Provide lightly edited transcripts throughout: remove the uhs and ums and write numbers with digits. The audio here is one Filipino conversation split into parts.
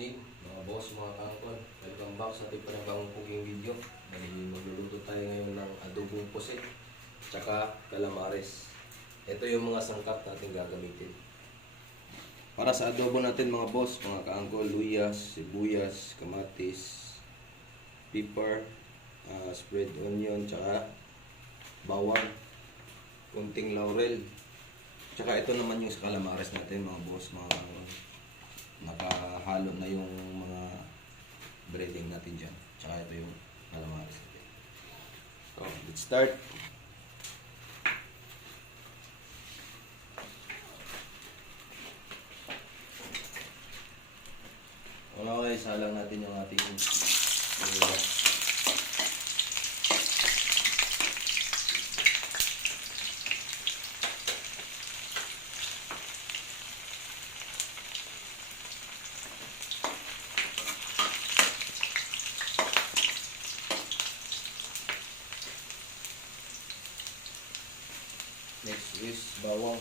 evening mga boss, mga kaangkol. Welcome back sa ating panibagong cooking video. Dahil magluluto tayo ngayon ng adobong pusit tsaka calamares. Ito yung mga sangkap natin gagamitin para sa adobo natin mga boss, mga kaangkol. Luyas, sibuyas, kamatis, pepper, spread onion, tsaka bawang, kunting laurel. Tsaka ito naman yung sa calamares natin mga boss, mga kaangkol. Nakahalo na yung mga breading natin dyan. Tsaka ito yung calamares natin. So, let's start. Okay, salang natin yung ating next is bawang.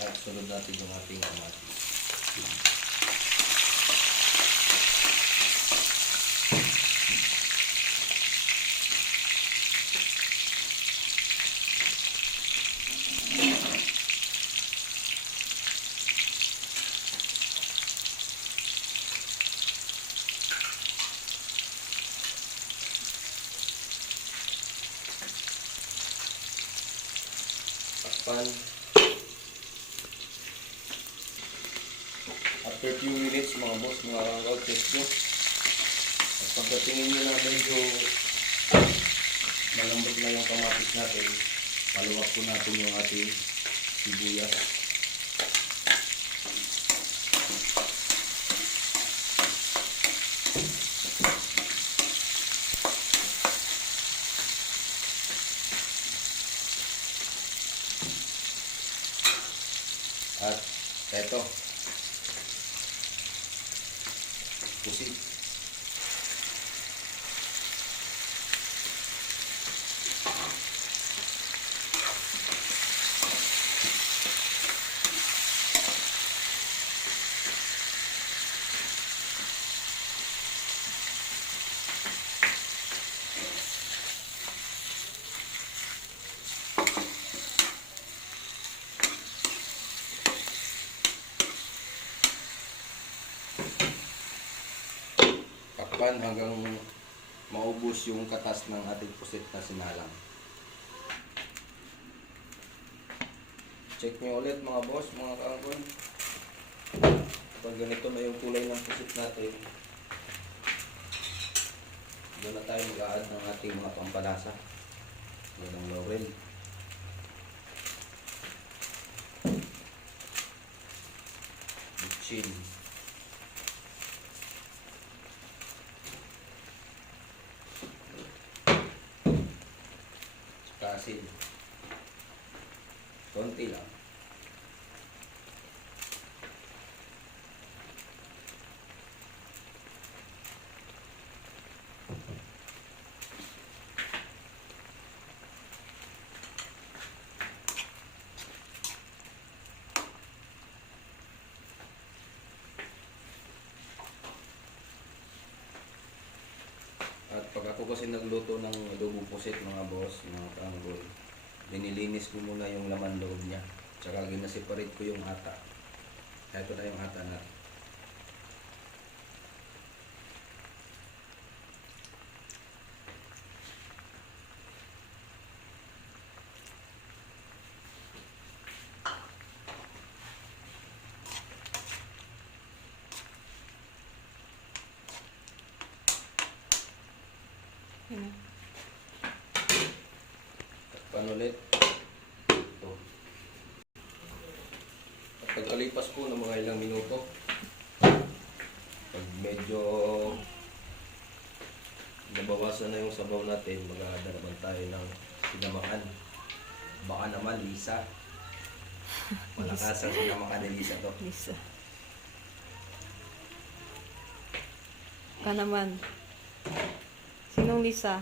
At sunod natin yung ating kamatis. Takpan. After few minutes mga boss, mga kaangkol, test nyo. At pagkatingin nyo na medyo malambot na yung kamatis natin, paluwak po natin yung ating sibuyas. At eto, pusit. Takpan hanggang maubos yung katas ng ating pusit na sinalang. Check nyo ulit mga boss, mga kaangkol. Pag ganito na yung kulay ng pusit natin, doon na tayo mag-a-add ng ating mga pampalasa. Ng laurel, bitchin, tsaka asin. Konti lang. At pag ako kasi nagluto ng adobong pusit mga boss, mga kaangkol, dinilinis ko muna yung laman loob niya. Tsaka ginaseparate ko yung ata. Ito na yung ata natin. Takpan ulit. Ito. At pagkalipas po ng mga ilang minuto, pag medyo nabawasan na yung sabaw natin, mag-aada naman tayo ng sinamakan. Baka naman lisa. Malakas ang pinakamadalisa to. Lisa. Ka naman. Sinong Lisa?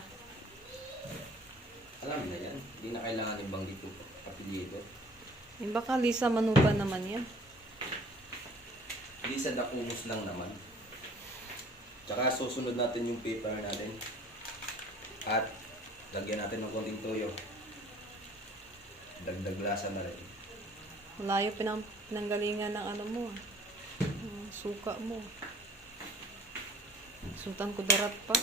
Alam na yan. Hindi na kailangan ibanggit yung apelyido. Eh, baka Lisa Manuba naman yan. Lisa Dacumus lang naman. Tsaka susunod natin yung paper natin. At lagyan natin ng konting toyo. Dagdag lasa na rin. Malayo pinanggalingan ng ano mo. Suka mo. Sultan Kudarat pa.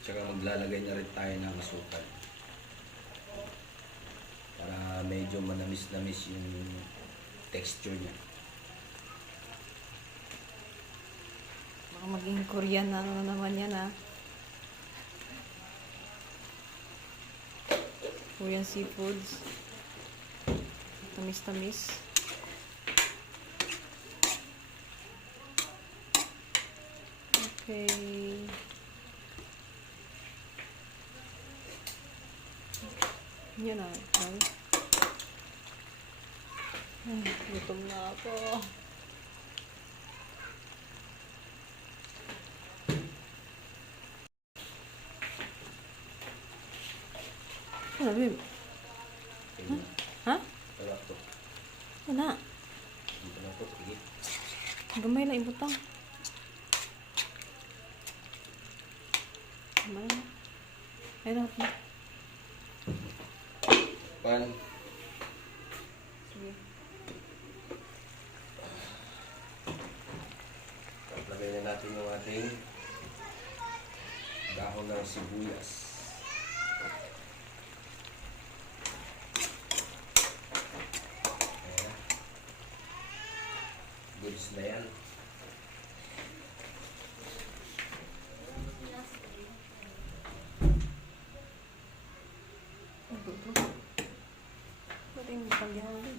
Tsaka maglalagay na rin tayo ng asukal. Para medyo manamis-namis yung texture niya. Baka maging Korean na ano naman yan ha. Korean seafoods. Tamis-tamis. Okay. Yan na. Ay, gutom na ako. Ano, babe? Okay. Ha? Tara to. Wala. Dito na to. Sige. Gamay lang ibutang. Gamay na. Ay, dapat na. Pan. Sige. Lagay na natin yung ating dahon ng sibuyas. Ayan. Goods na yan. Ba't yung pagyan?